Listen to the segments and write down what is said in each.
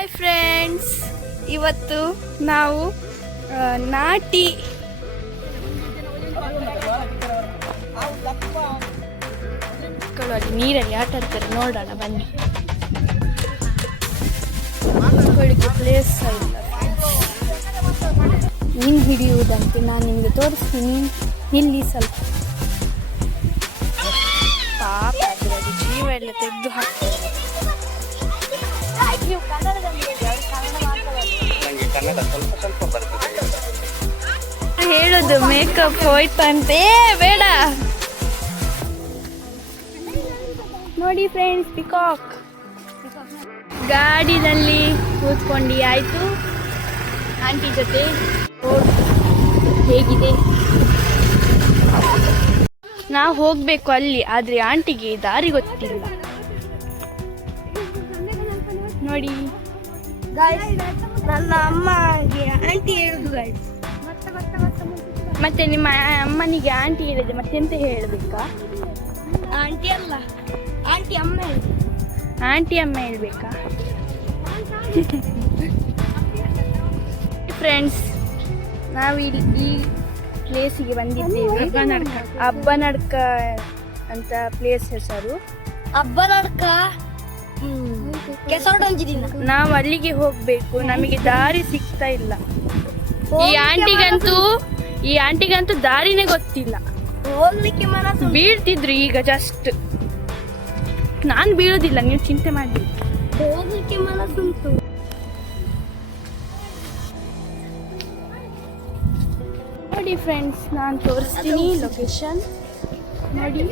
Hi friends, ಇವತ್ತು ನಾವು ನಾಟಿ ಮಕ್ಕಳು ಅಲ್ಲಿ ನೀರಲ್ಲಿ ಆಟ ಆಡ್ತಾರೆ, ನೋಡೋಣ ಬನ್ನಿ. ಮಕ್ಕಳಿಗೆ ಪ್ಲೇಸ್ ಇಲ್ಲ, ಮೀನು ಹಿಡಿಯುವುದಂತೆ ನಾನು ನಿಮಗೆ ತೋರಿಸ್ತೀನಿ. ನಿಲ್ಲಿ ಸ್ವಲ್ಪ. ಪಾಪ ಅದರಲ್ಲಿ ಜೀವ ಎಲ್ಲ ತೆಗೆದು ಹಾಕ್ತಾರೆ. ನೀವು ಕನ್ನಡದಲ್ಲಿ ಹೇಳುದು ಮೇಕಪ್ ಹೋಯ್ತಂತೆ, ಬೇಡ. ನೋಡಿ ಫ್ರೆಂಡ್ಸ್, ಪಿಕಾಕ್ ಗಾಡಿನಲ್ಲಿ ಕೂತ್ಕೊಂಡು ಆಯ್ತು ಆಂಟಿ ಜೊತೆ. ಹೇಗಿದೆ? ನಾವು ಹೋಗ್ಬೇಕು ಅಲ್ಲಿ, ಆದ್ರೆ ಆಂಟಿಗೆ ದಾರಿ ಗೊತ್ತಿಲ್ಲ. ನೋಡಿ, ನನ್ನ ಅಮ್ಮಗೆ ಆಂಟಿ ಹೇಳುದು ಗಾಯ್ಸ್. ಮತ್ತೆ ನಿಮ್ಮ ಅಮ್ಮನಿಗೆ ಆಂಟಿ ಹೇಳಿದೆ, ಮತ್ತೆಂತ ಹೇಳಬೇಕಾ? ಆಂಟಿ ಅಲ್ಲ, ಆಂಟಿ ಅಮ್ಮ ಹೇಳಿದೆ. ಆಂಟಿ ಅಮ್ಮ ಹೇಳ್ಬೇಕಾ? ಫ್ರೆಂಡ್ಸ್, ನಾವು ಈ ಪ್ಲೇಸಿಗೆ ಬಂದಿದ್ದೇವೆ. ಅಬ್ಬನಡ್ಕ ಅಂತ ಪ್ಲೇಸ್ ಹೆಸರು. ಅಬ್ಬನಡ್ಕ. ನಾವು ಅಲ್ಲಿಗೆ ಹೋಗ್ಬೇಕು, ನಮಗೆ ದಾರಿ ಸಿಗ್ತಾ ಇಲ್ಲ. ಈ ಆಂಟಿಗಂತೂ ದಾರಿನೇ ಗೊತ್ತಿಲ್ಲ. ಹೋಗ್ಲಿಕ್ಕೆ ಮನಸ್ಸು. ಬೀಳ್ತಿದ್ರು ಈಗ ಜಸ್ಟ್. ನಾನು ಬೀಳುದಿಲ್ಲ, ನೀವು ಚಿಂತೆ ಮಾಡಿ. ಹೋಗ್ಲಿಕ್ಕೆ ಮನಸ್ಸುಂಟು. ನೋಡಿ ಫ್ರೆಂಡ್ಸ್, ನಾನು ತೋರಿಸ್ತೀನಿ ಲೊಕೇಶನ್. ನೋಡಿ,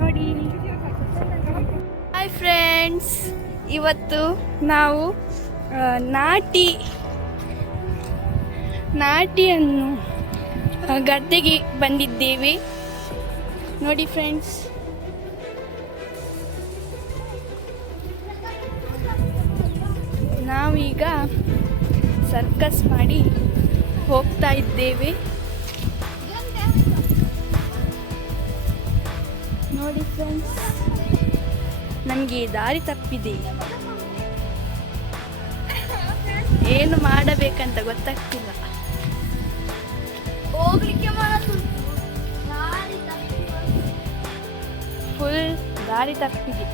ನೋಡಿ. ಹಾಯ್ ಫ್ರೆಂಡ್ಸ್, ಇವತ್ತು ನಾವು ನಾಟಿಯನ್ನು ಗದ್ದೆಗೆ ಬಂದಿದ್ದೇವೆ. ನೋಡಿ ಫ್ರೆಂಡ್ಸ್, ನಾವೀಗ ಸರ್ಕಸ್ ಮಾಡಿ ಹೋಗ್ತಾ ಇದ್ದೇವೆ. ನೋಡಿ ಫ್ರೆಂಡ್ಸ್, ನಮಗೆ ದಾರಿ ತಪ್ಪಿದೆ. ಏನು ಮಾಡಬೇಕಂತ ಗೊತ್ತಾಗ್ತಿಲ್ಲ. ಹೋಗ್ಲಿಕ್ಕೆ ಫುಲ್ ದಾರಿ ತಪ್ಪಿದೆ.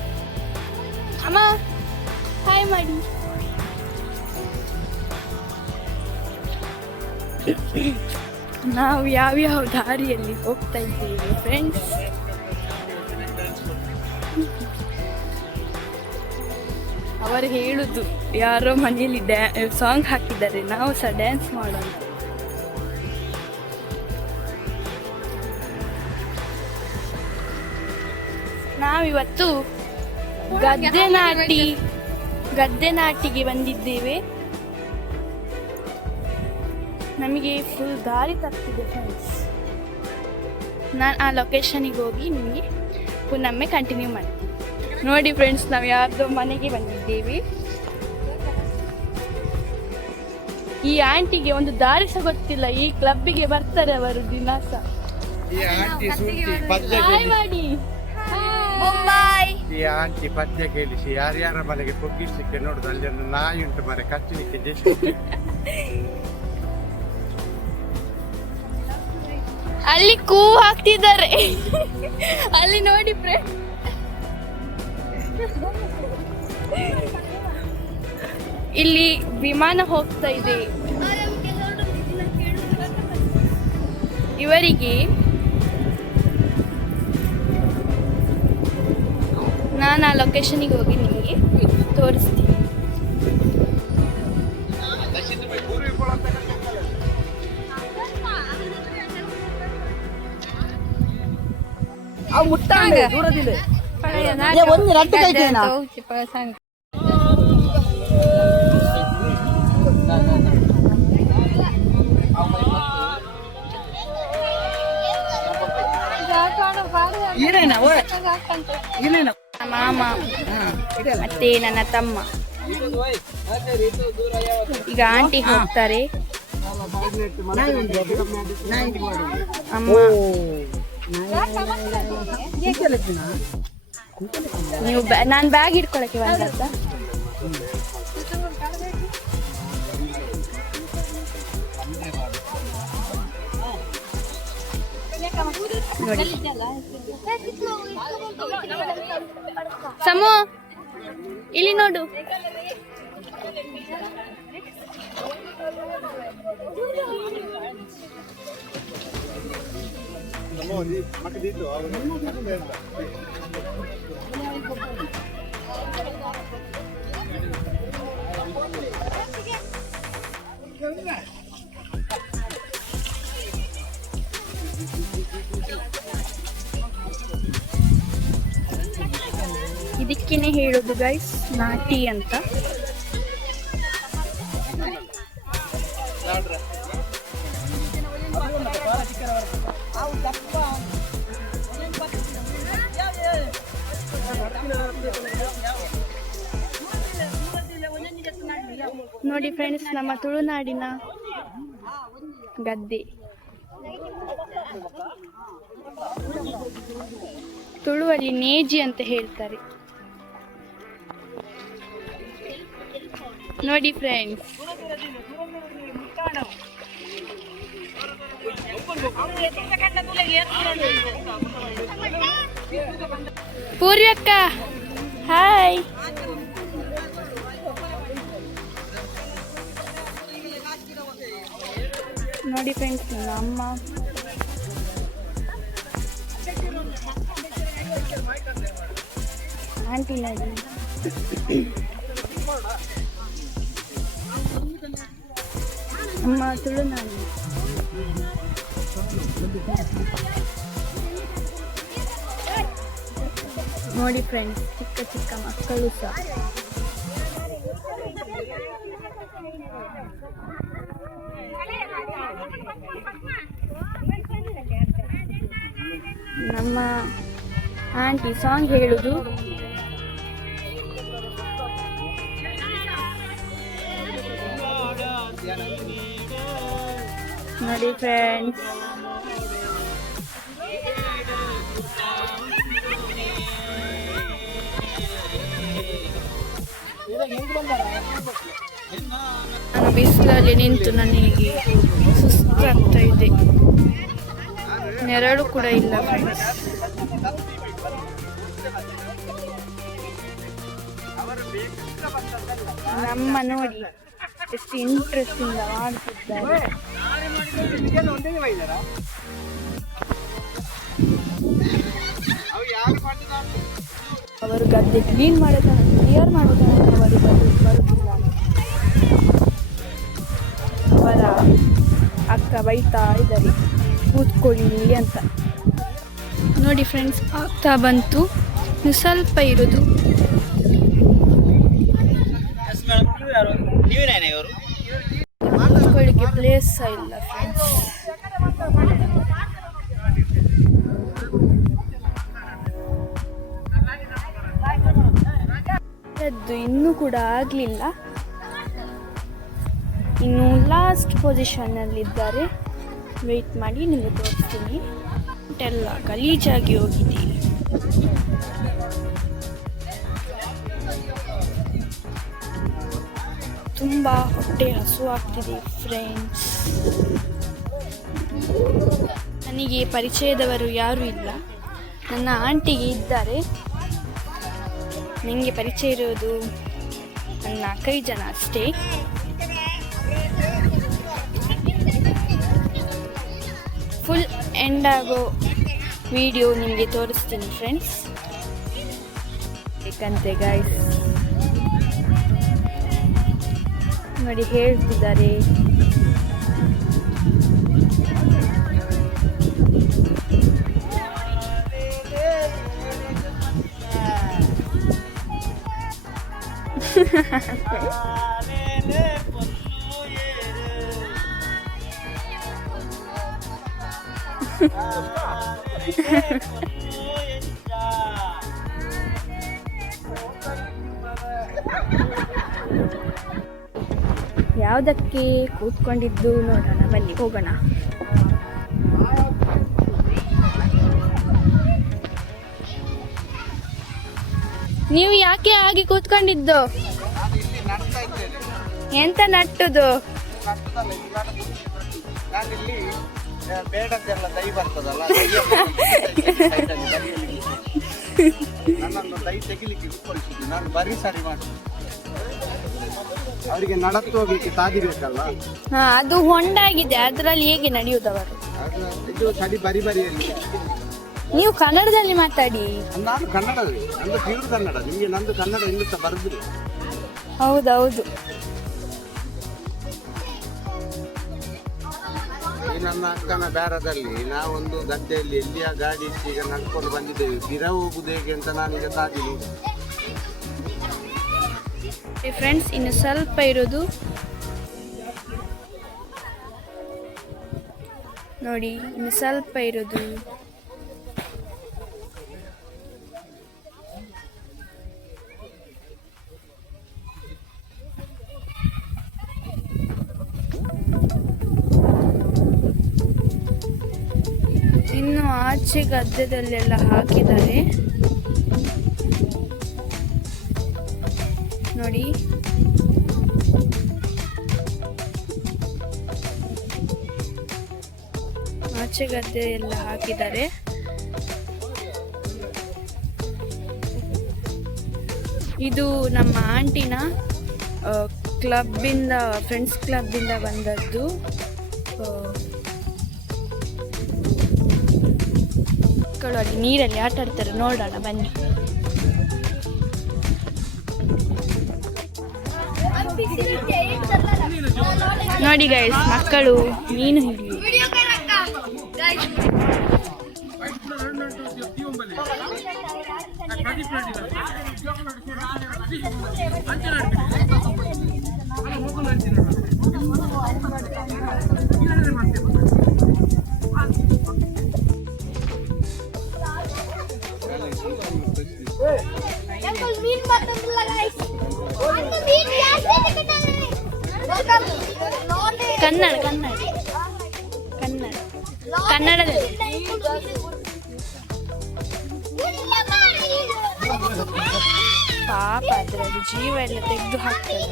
ಅಮ್ಮ ಹಾಯ್ ಮಾಡಿ. ನಾವು ಯಾವ್ಯಾವ ದಾರಿಯಲ್ಲಿ ಹೋಗ್ತಾ ಇದ್ದೇವೆ ಫ್ರೆಂಡ್ಸ್. ಅವರು ಹೇಳುದು, ಯಾರೋ ಮನೆಯಲ್ಲಿ ಸಾಂಗ್ ಹಾಕಿದ್ದಾರೆ, ನಾವು ಸಹ ಡ್ಯಾನ್ಸ್ ಮಾಡೋಣ. ನಾವಿವತ್ತು ಗದ್ದೆ ನಾಟಿಗೆ ಬಂದಿದ್ದೇವೆ. ನಮಗೆ ಫುಲ್ ದಾರಿ ತಪ್ಪಿದೆ ಫ್ರೆಂಡ್ಸ್. ನಾನು ಆ ಲೊಕೇಶನಿಗೆ ಹೋಗಿ ನಿಮಗೆ ಪುನೊಮ್ಮೆ ಕಂಟಿನ್ಯೂ ಮಾಡ್ತೀನಿ. ನೋಡಿ ಫ್ರೆಂಡ್ಸ್, ನಾವು ಯಾರ್ದೋ ಮನೆಗೆ ಬಂದಿದ್ದೇವೆ. ಈ ಆಂಟಿಗೆ ಒಂದು ದಾರಿ ಸಹ ಗೊತ್ತಿಲ್ಲ. ಈ ಕ್ಲಬ್ಬಿಗೆ ಬರ್ತಾರೆ ಅವರು ದಿನಾಸ. ಮಾಡಿ ಈ ಆಂಟಿ ಪದ್ಯ ಕೇಳಿಸಿ ಯಾರ್ಯಾರ ಮನೆಗೆ ಕೊಗ್ಗಿಸ್ಲಿಕ್ಕೆ ನೋಡುದು. ಅಲ್ಲಿ ಒಂದು ನಾಯಿ ಉಂಟು ಮನೆ ಕಚ್ಚಲಿಕ್ಕೆ ಜಸ್ಟ್. ಅಲ್ಲಿ ಕೂ ಹಾಕ್ತಿದ್ದಾರೆ. ಅಲ್ಲಿ ನೋಡಿ ಫ್ರೆಂಡ್, ಇಲ್ಲಿ ವಿಮಾನ ಹೋಗ್ತಾ ಇದೆ. ಇವರಿಗೆ ನಾನು ಆ ಲೊಕೇಶನಿಗೆ ಹೋಗಿ ನಿಮಗೆ ತೋರಿಸ್ತೀನಿ. ಮಾಮ ಮತ್ತೆ ನನ್ನ ತಮ್ಮ. ಈಗ ಆಂಟಿ ಹೋಗ್ತಾರೆ. ಅಮ್ಮ ನೀವು ನಾನು ಬ್ಯಾಗ್ ಇಟ್ಕೊಳಕ್ಕೆ ಬಂದದ್ದ. ನೋಡಿ ಸಮು ಇಲ್ಲಿ ನೋಡು. ಇದಕ್ಕೇನೆ ಹೇಳೋದು ಗೈಸ್ ನಾಟಿ ಅಂತ. ನೋಡಿ ಫ್ರೆಂಡ್ಸ್, ನಮ್ಮ ತುಳುನಾಡಿನ ಗದ್ದೆ. ತುಳುವಲ್ಲಿ ನೇಜಿ ಅಂತ ಹೇಳ್ತಾರೆ. ನೋಡಿ ಫ್ರೆಂಡ್ಸ್, ಪೂರ್ವಿ ಅಕ್ಕ ಹಾಯ್. ನೋಡಿ ಫ್ರೆಂಡ್ಸ್, ನಮ್ಮ ಆಂಟಿ ನೋಡಿ ನಮ್ಮ ತುಳುನಾಡು. ನೋಡಿ ಫ್ರೆಂಡ್ಸ್, ಚಿಕ್ಕ ಚಿಕ್ಕ ಮಕ್ಕಳು ಸಹ. ನಮ್ಮ ಆಂಟಿ ಸಾಂಗ್ ಹೇಳುದು. ನೋಡಿ ಫ್ರೆಂಡ್ಸ್, ನಾನು ಬಿಸಿಲಲ್ಲಿ ನಿಂತು ನನಗೆ ಸುಸ್ತಾಗ್ತಾ ಇದೆ. ನೆರಳು ಕೂಡ ಇಲ್ಲ ಫ್ರೆಂಡ್ಸ್. ನಮ್ಮ ನೋಡಿ ಎಷ್ಟು ಇಂಟ್ರೆಸ್ಟ್ ಇಂದ ಮಾಡ್ತಿದ್ದಾರೆ. ಅವರು ಗದ್ದೆ ಕ್ಲೀನ್ ಮಾಡೋದನ್ನ ಕ್ಲಿಯರ್ ಮಾಡೋದನ್ನ ಅವರು ಬರುತ್ತಿಲ್ಲ. ಅವರ ಅಕ್ಕ ಬೈತಾ ಇದ್ದಾರೆ ಕೂತ್ಕೊಳ್ಳಿ ಅಂತ. ನೋಡಿ ಫ್ರೆಂಡ್ಸ್, ಆಗ್ತಾ ಬಂತು. ಸ್ವಲ್ಪ ಇರೋದು. ಕೂತ್ಕೊಳ್ಳಿಕ್ಕೆ ಪ್ಲೇಸ್ ಇಲ್ಲ ಫ್ರೆಂಡ್ಸ್. ಅದು ಇನ್ನೂ ಕೂಡ ಆಗಲಿಲ್ಲ. ಇನ್ನು ಲಾಸ್ಟ್ ಪೊಸಿಷನ್ನಲ್ಲಿದ್ದಾರೆ. ವೆಯ್ಟ್ ಮಾಡಿ ನಿಮಗೆ ತೋರಿಸ್ತೀನಿ. ಎಲ್ಲ ಗಲೀಜಾಗಿ ಹೋಗಿದೆ. ತುಂಬ ಹೊಟ್ಟೆ ಹಸುವಾಗ್ತಿದೆ ಫ್ರೆಂಡ್ಸ್. ನನಗೆ ಪರಿಚಯದವರು ಯಾರೂ ಇಲ್ಲ. ನನ್ನ ಆಂಟಿಗೆ ಇದ್ದಾರೆ. ನನಗೆ ಪರಿಚಯ ಇರೋದು ನನ್ನ 5 ಜನ ಅಷ್ಟೇ. ಫುಲ್ ಎಂಡ್ ಆಗೋ ವಿಡಿಯೋ ನಿಮಗೆ ತೋರಿಸ್ತೀನಿ ಫ್ರೆಂಡ್ಸ್. ಏಕಂತೆ ಗೈಸ್ ನೋಡಿ ಹೇಳ್ತಿದ್ದಾರೆ. ಯಾವುದಕ್ಕೆ ಕೂತ್ಕೊಂಡಿದ್ದು ನೋಡೋಣ, ಬನ್ನಿ ಹೋಗೋಣ. ನೀವು ಯಾಕೆ ಹಾಗೆ ಕೂತ್ಕೊಂಡಿದ್ದು? ನಾನು ಇಲ್ಲಿ ನಡ್ತಾ ಇದ್ದೇನೆ. ಎಂತ ನಟ್ಟುದು? ನಾನಿಲ್ಲಿ ಬೇಡದ್ದೆಲ್ಲ ದೈ ಬರ್ತದಲ್ಲ, ನನ್ನನ್ನು ದೈ ತೆಗಿಲಿಕ್ಕೆ ಕೂತ್ಕೊಳಿಸಿದ್ದು. ನಾನು ಬರೀ ಸರಿ ಮಾಡಿ ಅವರಿಗೆ ನಡತ್ತು ಹೋಗ್ಲಿಕ್ಕೆ ಸಾಧಿಬೇಕಲ್ಲ. ಹಾ, ಅದು ಹೊಂಡಾಗಿದೆ, ಅದರಲ್ಲಿ ಹೇಗೆ ನಡೆಯುವುದವರು? ಇದು ಸಡಿ ಬರಿ ಬರಿಯಲ್ಲಿ. ನೀವು ಕನ್ನಡದಲ್ಲಿ ಮಾತಾಡಿ. ನಾನು ಕನ್ನಡವೇ, ನಂದು ಪ್ಯೂರ್ ಕನ್ನಡ. ನಿಮಗೆ ನಂದು ಕನ್ನಡ ಇನ್ನೂ ಸಹ ಬರೆದಿಲ್ಲ. ಹೌದೌದು. ಈ ನನ್ನ ಅಕ್ಕನ ಬೇರದಲ್ಲಿ ನಾವೊಂದು ಗದ್ದೆಯಲ್ಲಿ ಎಲ್ಲಿಯ ಗಾಡಿ ಇಟ್ಟು ಈಗ ನಡ್ಕೊಂಡು ಬಂದಿದ್ದೇವೆ. ಬಿರ ಹೋಗುದು ಹೇಗೆ ಅಂತ ನಾನೀಗ ಕಾದಿ ನೋಡಿ. ಫ್ರೆಂಡ್ಸ್, ಇನ್ನು ಸ್ವಲ್ಪ ಇರೋದು ನೋಡಿ, ಇನ್ನು ಸ್ವಲ್ಪ ಇರೋದು. ಇನ್ನು ಆಚೆ ಗದ್ದೆದಲ್ಲೆಲ್ಲ ಹಾಕಿದ್ದಾರೆ ನೋಡಿ. ಆಚೆ ಗದ್ದೆ ಎಲ್ಲ ಹಾಕಿದ್ದಾರೆ. ಇದು ನಮ್ಮ ಆಂಟಿನ ಕ್ಲಬ್ಬಿಂದ, ಫ್ರೆಂಡ್ಸ್ ಕ್ಲಬ್ಬಿಂದ ಬಂದದ್ದು. ಮಕ್ಕಳು ಅಲ್ಲಿ ನೀರಲ್ಲಿ ಆಟ ಆಡ್ತಾರೆ, ನೋಡೋಣ ಬನ್ನಿ. ನೋಡಿ ಗೈಸ್, ಮಕ್ಕಳು ಮೀನು ಹಿಡಿಯುವುದು. ಕನ್ನಡ ಕನ್ನಡ ಕನ್ನಡ ಕನ್ನಡದಲ್ಲಿ. ಪಾಪ, ಅದ್ರದ್ದು ಜೀವ ಎಲ್ಲ ತೆಗೆದು ಹಾಕ್ತಾರೆ.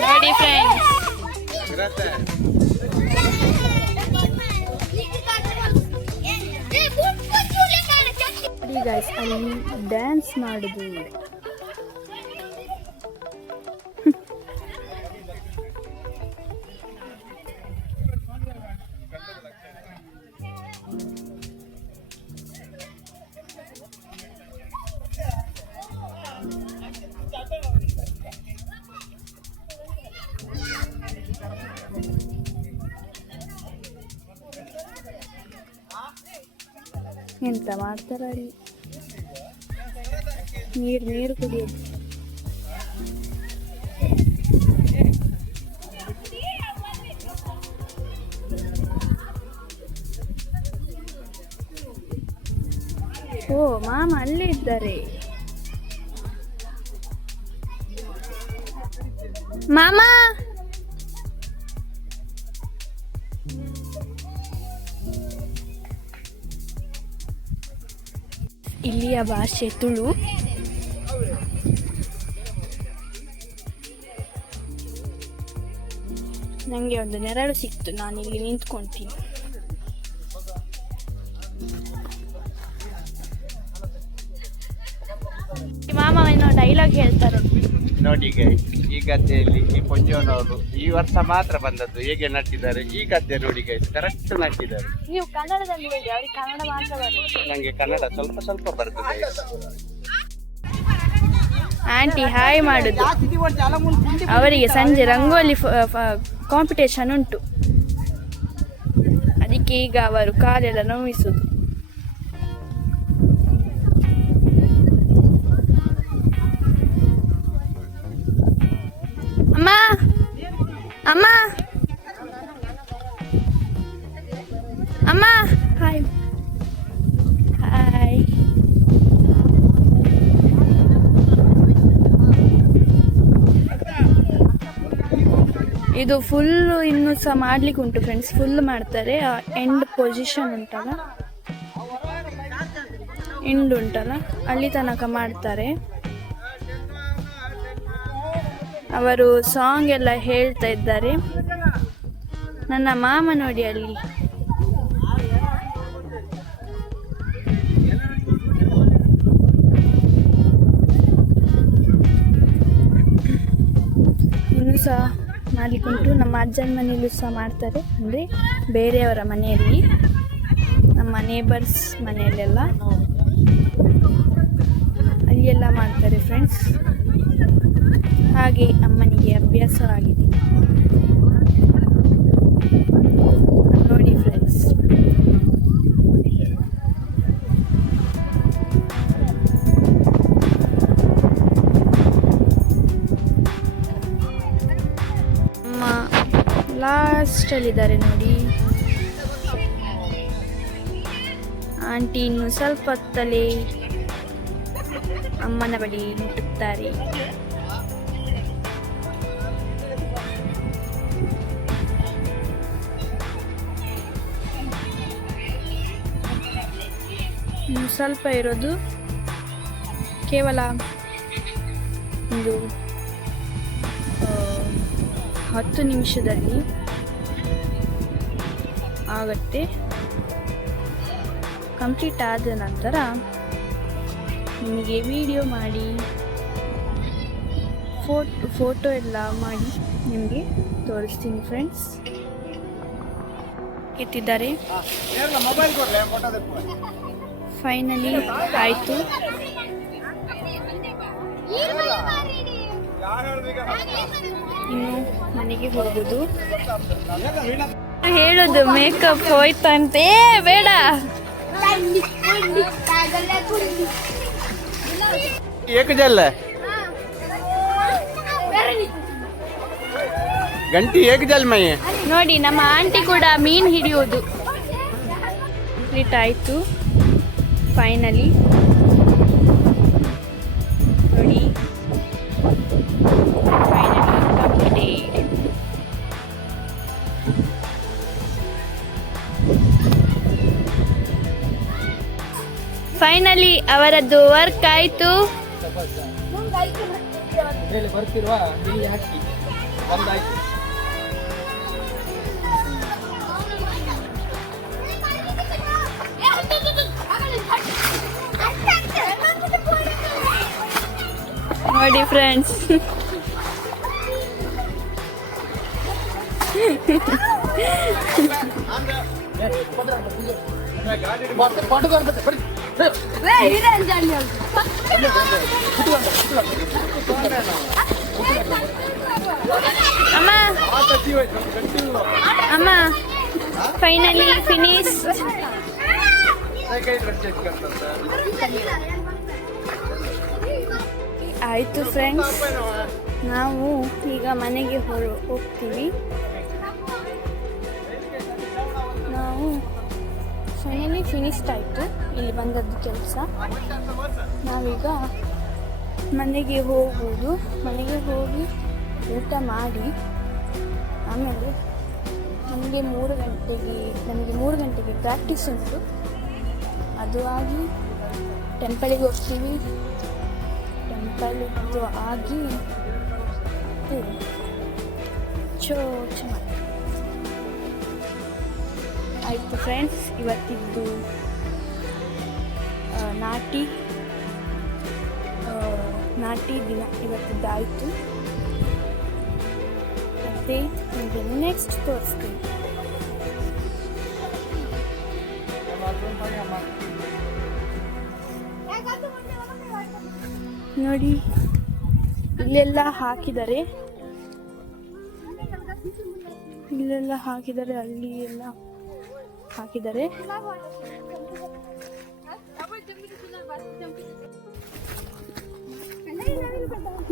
ನೋಡಿ ಫ್ರೆಂಡ್ಸ್, ಗೈಸ್, ಅಲ್ಲಿ ಡ್ಯಾನ್ಸ್ ಮಾಡುದು. ಎಂತ ಮಾಡ್ತಾರ ಅಲ್ಲಿ? ನೀರು ಕುಡಿಯೋದು. ಓ, ಮಾಮ ಅಲ್ಲೇ ಇದ್ದಾರೆ. ಮಾಮ, ಇಲ್ಲಿಯ ಭಾಷೆ ತುಳು. ನನಗೆ ಒಂದು ನೆರಳು ಸಿಕ್ತು, ನಾನು ಇಲ್ಲಿ ನಿಂತ್ಕೊಂತೀನಿ. ಮಾಮ ಏನೋ ಡೈಲಾಗ್ ಹೇಳ್ತಾರೆ ನೋಡಿ. ಈ ಗದ್ದೆಯಲ್ಲಿ ಈ ಪೊಂಜೋನವರು ಈ ವರ್ಷ ಮಾತ್ರ ಬಂದದ್ದು. ಹೇಗೆ ನಟ್ಟಿದ್ದಾರೆ ಈ ಗದ್ದೆ ನೋಡಿ ಗೈಸ್, ಕರೆಕ್ಟ್ ನಟ್ಟಿದ್ದಾರೆ. ನೀವು ಕನ್ನಡದಲ್ಲಿ ಹೇಳಿ, ಅವ್ರಿಗೆ ಕನ್ನಡ ಮಾತ್ರ ಬರುತ್ತೆ. ನನಗೆ ಕನ್ನಡ ಸ್ವಲ್ಪ ಸ್ವಲ್ಪ ಬರ್ತದೆ. ಆಂಟಿ ಹಾಯ್ ಮಾಡುದು. ಅವರಿಗೆ ಸಂಜೆ ರಂಗೋಲಿ ಕಾಂಪಿಟೇಷನ್ ಉಂಟು, ಅದಕ್ಕೆ ಈಗ ಅವರು ಕಾಲೆಲ್ಲ ನೋವಿಸುದು. ಅಮ್ಮ ಅಮ್ಮ ಅಮ್ಮ, ಹಾಯ್ ಹಾಯ್. ಇದು ಫುಲ್ ಇನ್ನೂ ಸಹ ಮಾಡ್ಲಿಕ್ಕೆ ಉಂಟು ಫ್ರೆಂಡ್ಸ್, ಫುಲ್ ಮಾಡ್ತಾರೆ. ಎಂಡ್ ಪೊಸಿಷನ್ ಉಂಟಲ್ಲ, ಎಂಡ್ ಉಂಟಲ್ಲ ಅಲ್ಲಿ ತನಕ ಮಾಡ್ತಾರೆ. ಅವರು ಸಾಂಗ್ ಎಲ್ಲ ಹೇಳ್ತಾ ಇದ್ದಾರೆ. ನನ್ನ ಮಾಮ ನೋಡಿ ಅಲ್ಲಿ. ಇನ್ನೂ ಸಹ ಮಾಡಲಿಕ್ಕುಂಟು. ನಮ್ಮ ಅಜ್ಜನ ಮನೆಯಲ್ಲೂ ಸಹ ಮಾಡ್ತಾರೆ, ಅಂದರೆ ಬೇರೆಯವರ ಮನೆಯಲ್ಲಿ, ನಮ್ಮ ನೇಬರ್ಸ್ ಮನೆಯಲ್ಲೆಲ್ಲ ಅಲ್ಲೆಲ್ಲ ಮಾಡ್ತಾರೆ ಫ್ರೆಂಡ್ಸ್. ಹಾಗೆ ಅಮ್ಮನಿಗೆ ಅಭ್ಯಾಸವಾಗಿದೆ ನೋಡಿ ಫ್ರೆಂಡ್ಸ್. ಅಮ್ಮ ಲಾಸ್ಟಲ್ಲಿದ್ದಾರೆ ನೋಡಿ. ಆಂಟಿ ಇನ್ನು ಸ್ವಲ್ಪ ಹೊತ್ತಲ್ಲಿ ಅಮ್ಮನ ಬಳಿ ಮುಟ್ಟುತ್ತಾರೆ. ಇನ್ನು ಸ್ವಲ್ಪ ಇರೋದು, ಕೇವಲ ಒಂದು 10 ನಿಮಿಷದಲ್ಲಿ ಆಗತ್ತೆ. ಕಂಪ್ಲೀಟ್ ಆದ ನಂತರ ನಿಮಗೆ ವಿಡಿಯೋ ಮಾಡಿ ಫೋಟೋ ಎಲ್ಲ ಮಾಡಿ ನಿಮಗೆ ತೋರಿಸ್ತೀನಿ ಫ್ರೆಂಡ್ಸ್. ಎತ್ತಿದ್ದಾರೆ. ಫೈನಲಿ ಆಯಿತು. ಇನ್ನು ಮನೆಗೆ ಹೋಗುದು. ಹೇಳುದು ಮೇಕಪ್ ಹೋಯ್ತಂತೆ, ಬೇಡ एक जल ಗಂಟಿ ಏಕ ಜಲ್ ಮೈ. ನೋಡಿ ನಮ್ಮ ಆಂಟಿ ಕೂಡ ಮೀನು ಹಿಡಿಯೋದು ಕಂಪ್ಲೀಟ್ ಆಯಿತು ಫೈನಲಿ. ನೋಡಿ ಫೈನಲಿ ಕಂಪ್ಲೀಟೆಡ್. ಫೈನಲಿ ಅವರದ್ದು ವರ್ಕ್ ಆಯಿತು. ನೋಡಿ ಫ್ರೆಂಡ್ಸ್, ಅಮ್ಮ ಅಮ್ಮ ಫೈನಲಿ ಫಿನಿಶ್ ಆಯಿತು ಫ್ರೆಂಡ್ಸ್. ನಾವು ಈಗ ಮನೆಗೆ ಹೋಗ್ತೀವಿ. ನಾವು ಫೈನಲಿ ಫಿನಿಶ್ಡ್ ಆಯಿತು ಇಲ್ಲಿ ಬಂದದ್ದು ಕೆಲಸ. ನಾವೀಗ ಮನೆಗೆ ಹೋಗುವುದು. ಮನೆಗೆ ಹೋಗಿ ಊಟ ಮಾಡಿ ಆಮೇಲೆ ನಮಗೆ 3 ಗಂಟೆಗೆ ಪ್ರಾಕ್ಟೀಸ್ ಉಂಟು. ಅದು ಆಗಿ ಟೆಂಪಲಿಗೆ ಹೋಗ್ತೀವಿ. ಟೆಂಪಲಿದ್ದು ಆಗಿ ಚೋಚ ಆಯಿತು ಫ್ರೆಂಡ್ಸ್. ಇವತ್ತಿದ್ದು ನಾಟಿ ದಿನ ಇವತ್ತಿದ್ದಾಯಿತು. ಮತ್ತೆ ನಿಮಗೆ ನೆಕ್ಸ್ಟ್ ತೋರಿಸ್ತೀನಿ. ನೋಡಿ ಇಲ್ಲೆಲ್ಲ ಹಾಕಿದ್ದಾರೆ, ಅಲ್ಲಿ ಎಲ್ಲ ಹಾಕಿದ್ದಾರೆ.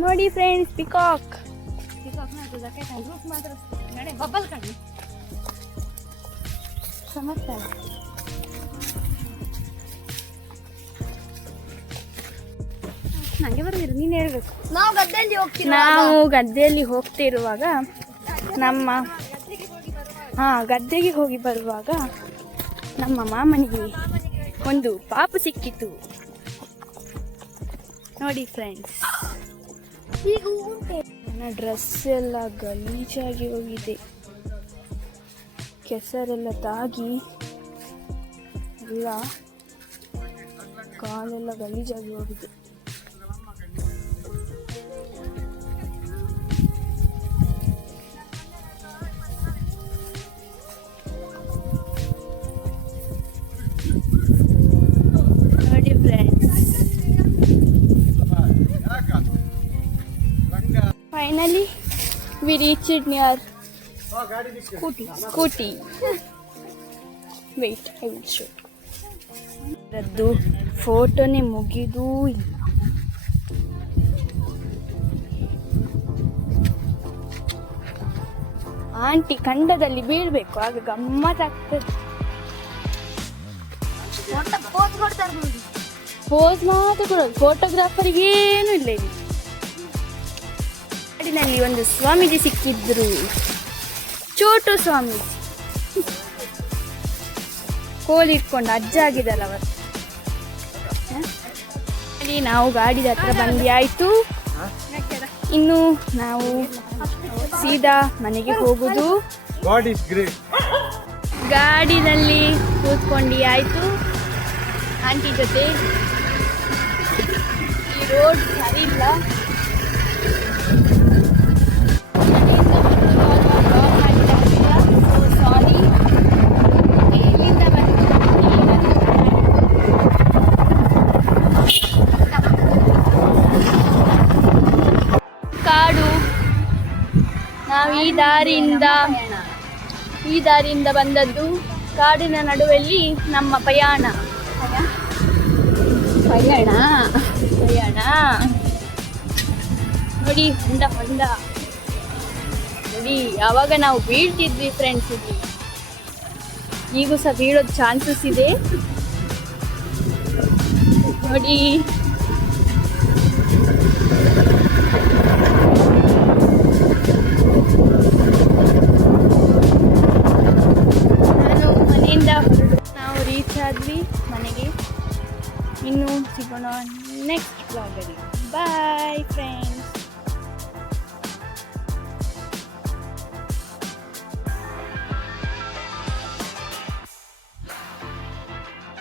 ನೋಡಿ ಫ್ರೆಂಡ್ಸ್, ಪಿಕಾಕ್ ಸಮಸ್ಯೆ. ನಂಗೆ ಬರೋದಿಲ್ಲ, ನೀನು ಹೇಳ್ಬೇಕು. ನಾವು ಗದ್ದೆಯಲ್ಲಿ ಹೋಗ್ತಿರುವಾಗ ನಮ್ಮ ಗದ್ದೆಗೆ ಹೋಗಿ ಬರುವಾಗ ನಮ್ಮ ಮಾಮನಿಗೆ ಒಂದು ಪಾಪು ಸಿಕ್ಕಿತು ನೋಡಿ ಫ್ರೆಂಡ್ಸ್. ನನ್ನ ಡ್ರೆಸ್ ಎಲ್ಲ ಗಲೀಜಾಗಿ ಹೋಗಿದೆ, ಕೆಸರೆಲ್ಲ ತಾಗಿ ಎಲ್ಲ ಕಾಲೆಲ್ಲ ಗಲೀಜಾಗಿ ಹೋಗಿದೆ. ನೋಡಿ friends, finally we reached near scooty. Wait, I will show. ಅದರದ್ದು ಫೋಟೋನೇ ಮುಗಿದೂ ಇಲ್ಲ. ಆಂಟಿ ಖಂಡದಲ್ಲಿ ಬೀಳ್ಬೇಕು, ಆಗ ಗಮ್ಮತ್ತಾಗ್ತದೆ. ಪೋಸ್ ಮಾತ್ರ ಕೊಡೋದು, ಫೋಟೋಗ್ರಾಫರ್ಗೆ ಏನು ಇಲ್ಲ ಇಲ್ಲಿ. ಕಾಡಿನಲ್ಲಿ ಒಂದು ಸ್ವಾಮೀಜಿ ಸಿಕ್ಕಿದ್ರು, ಚೋಟು ಸ್ವಾಮೀಜಿ. ಕೋಲ್ ಇಟ್ಕೊಂಡು ಅಜ್ಜ ಆಗಿದಲ್ಲ ಅವತ್ತು. ಅಲ್ಲಿ ನಾವು ಗಾಡಿದ ಹತ್ರ ಬಂದು ಆಯ್ತು. ಇನ್ನು ನಾವು ಸೀದಾ ಮನೆಗೆ ಹೋಗುದು. ಗಾಡಿನಲ್ಲಿ ಕೂತ್ಕೊಂಡು ಆಯ್ತು ಆಂಟಿ ಜೊತೆ. ಈ ರೋಡ್ ಸರಿ ಇಲ್ಲ, ಸಾರಿ. ಇಲ್ಲಿಂದ ಕಾಡು. ನಾವು ಈ ದಾರಿಯಿಂದ ಬಂದದ್ದು. ಕಾಡಿನ ನಡುವೆಲ್ಲಿ ನಮ್ಮ ಪಯಣ ನೋಡಿ. ಹೊಂಡ ನೋಡಿ, ಯಾವಾಗ ನಾವು ಬೀಳ್ತಿದ್ವಿ ಫ್ರೆಂಡ್ಸ್ ಇಲ್ಲಿ. ಈಗೂ ಸಹ ಬೀಳೋದು ಚಾನ್ಸಸ್ ಇದೆ ನೋಡಿ. ನಾನು ಮನೆಯಿಂದ ನಾವು ರೀಚ್ ಆದ್ವಿ ಮನೆಗೆ. ಇನ್ನು ಸಿಗೋಣ ನೆಕ್ಸ್ಟ್ ಬ್ಲಾಗಲ್ಲಿ. Bye friends.